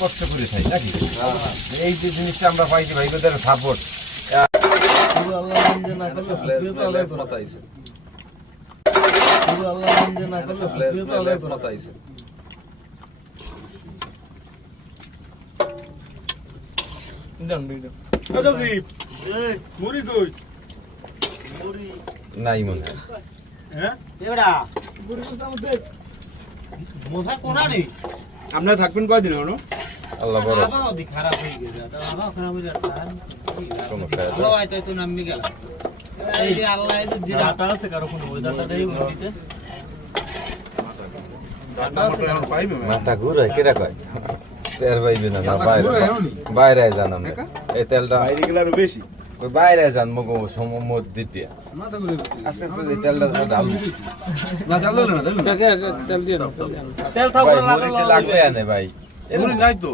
কষ্ট করে খাই নাকি এই যে জিনিসটা আমরা পাইছি ভাই ওদের সাপোর্ট নাই মনে হয় আপনারা থাকবেন কয়দিন হলো আল্লাহ বড় খারাপ হয়ে গেছে কোনো খায় না। আল্লাহ আইতো তো নামনি গেল এই যে আল্লাহ এই যে জিরাটা আছে কারো কোনো ওয়েদারটা দেই বলতে মাথা ঘুরে কেরা কয় তেল পাইবে না না বাইরে বাইরে যান আমরা এই তেলটা বাইরে গেলে আরো বেশি ওই বাইরে যান মগো সমমত দিতে আস্তে আস্তে এই তেলটা ঢালবো না জানলো না তেল থাকবে ভাই মুড়িতে লাগবে আনে ভাই মুড়ি নাই তো